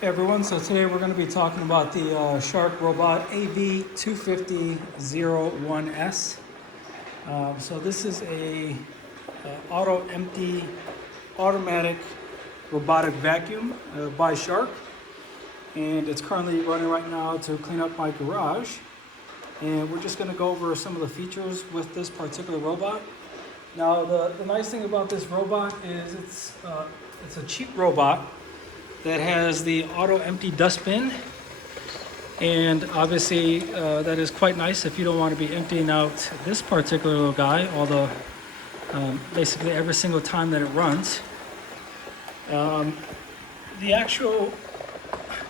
Hey everyone, so today we're going to be talking about the Shark Robot AV2501S. So this is a auto empty automatic robotic vacuum by Shark, and it's currently running right now to clean up my garage. And we're just going to go over some of the features with this particular robot. Now the nice thing about this robot is it's a cheap robot that has the auto empty dustbin, and obviously that is quite nice if you don't want to be emptying out this particular little guy, although basically every single time that it runs. The actual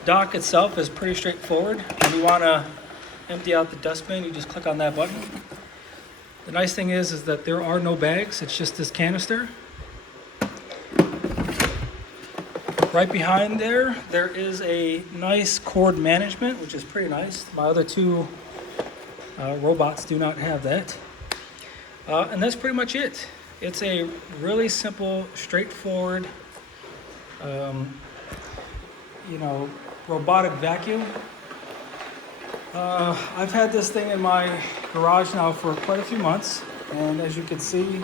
dock itself is pretty straightforward. When you want to empty out the dustbin, you just click on that button. The nice thing is that there are no bags, it's just this canister. Right behind there is a nice cord management, which is pretty nice. My other two robots do not have that. And that's pretty much it. It's a really simple, straightforward, robotic vacuum. I've had this thing in my garage now for quite a few months, and as you can see,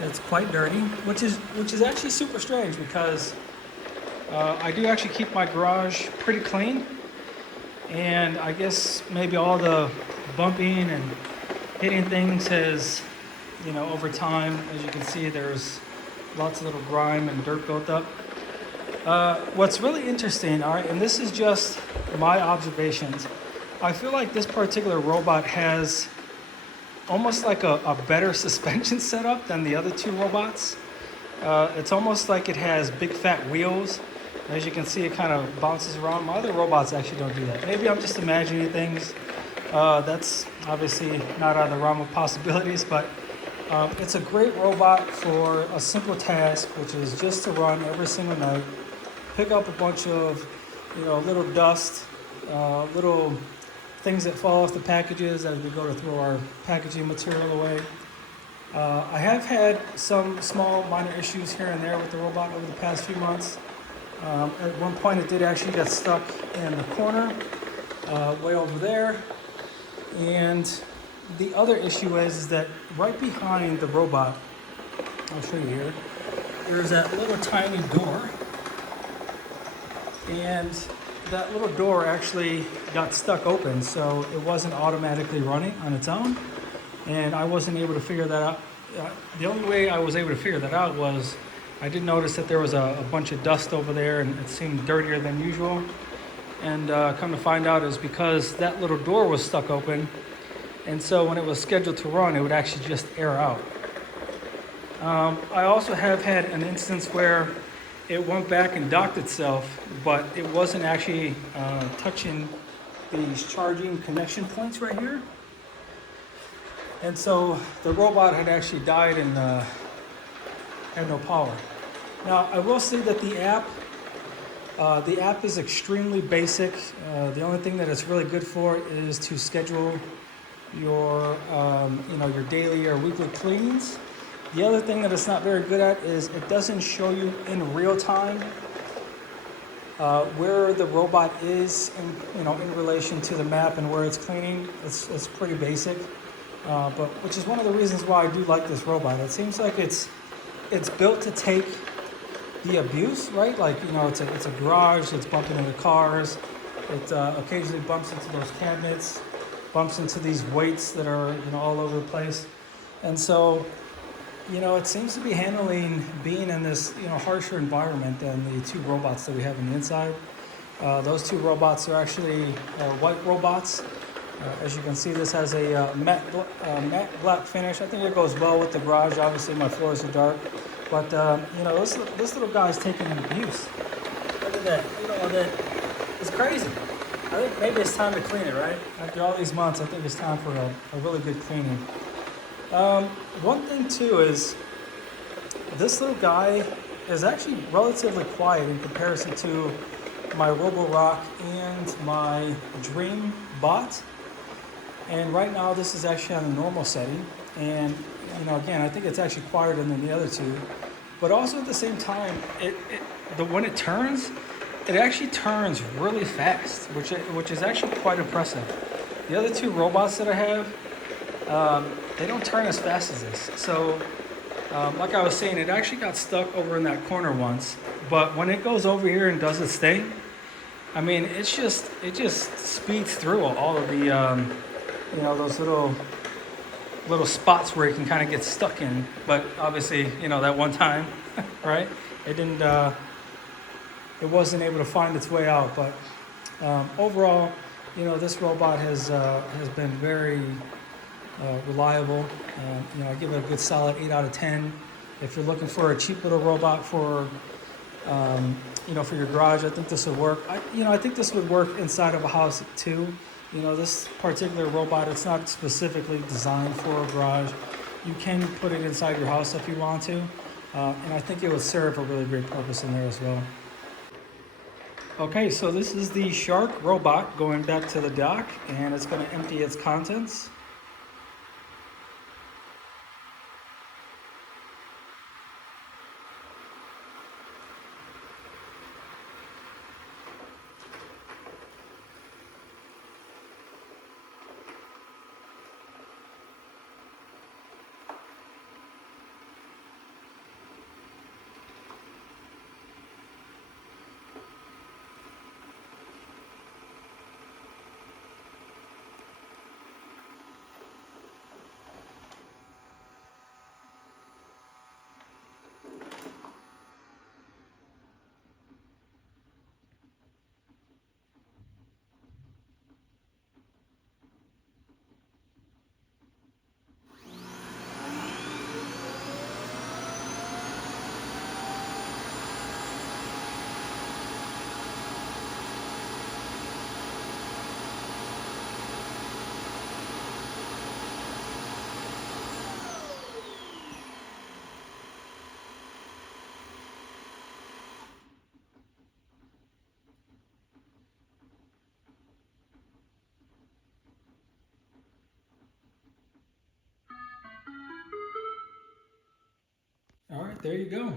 it's quite dirty, which is actually super strange because I do actually keep my garage pretty clean, and I guess maybe all the bumping and hitting things has, over time, as you can see, there's lots of little grime and dirt built up. What's really interesting, all right, and this is just my observations, I feel like this particular robot has almost like a better suspension setup than the other two robots. It's almost like it has big fat wheels. As you can see, it kind of bounces around. My other robots actually don't do that. Maybe I'm just imagining things. That's obviously not out of the realm of possibilities, but it's a great robot for a simple task, which is just to run every single night, pick up a bunch of, little dust, little things that fall off the packages as we go to throw our packaging material away. I have had some small minor issues here and there with the robot over the past few months. At one point it did actually get stuck in the corner, way over there. And the other issue is that right behind the robot, I'll show you here, there's that little tiny door. And that little door actually got stuck open, so it wasn't automatically running on its own. And I wasn't able to figure that out. The only way I was able to figure that out was I did notice that there was a bunch of dust over there, and it seemed dirtier than usual. And come to find out is because that little door was stuck open, and so when it was scheduled to run, it would actually just air out. I also have had an instance where it went back and docked itself, but it wasn't actually touching these charging connection points right here. And so the robot had actually died and had no power. Now, I will say that the app is extremely basic. The only thing that it's really good for is to schedule your, your daily or weekly cleanings. The other thing that it's not very good at is it doesn't show you in real time where the robot is in relation to the map and where it's cleaning. It's pretty basic, but which is one of the reasons why I do like this robot. It seems like it's built to take the abuse, right? Like, it's a garage, it's bumping into cars, it occasionally bumps into those cabinets, bumps into these weights that are, all over the place. And so, it seems to be handling being in this, harsher environment than the two robots that we have on the inside. Those two robots are actually white robots. As you can see, this has a matte black finish. I think it goes well with the garage. Obviously, my floors are dark. But, this little guy's taking an abuse. Look at that. It's crazy. I think maybe it's time to clean it, right? After all these months, I think it's time for a really good cleaning. One thing, too, is this little guy is actually relatively quiet in comparison to my Roborock and my Dream Bot. And right now, this is actually on a normal setting. And, again, I think it's actually quieter than the other two. But also at the same time, when it turns, it actually turns really fast, which is actually quite impressive. The other two robots that I have, they don't turn as fast as this. So, like I was saying, it actually got stuck over in that corner once. But when it goes over here and does its thing, I mean, it just speeds through all of the, those little spots where it can kind of get stuck in. But obviously, that one time, right? It didn't. It wasn't able to find its way out. But overall, this robot has been very reliable. I give it a good solid 8 out of 10. If you're looking for a cheap little robot for for your garage, I think this would work. I think this would work inside of a house too. This particular robot, it's not specifically designed for a garage. You can put it inside your house if you want to, and I think it would serve a really great purpose in there as well. Okay, so this is the Shark robot going back to the dock, and it's going to empty its contents. All right, there you go.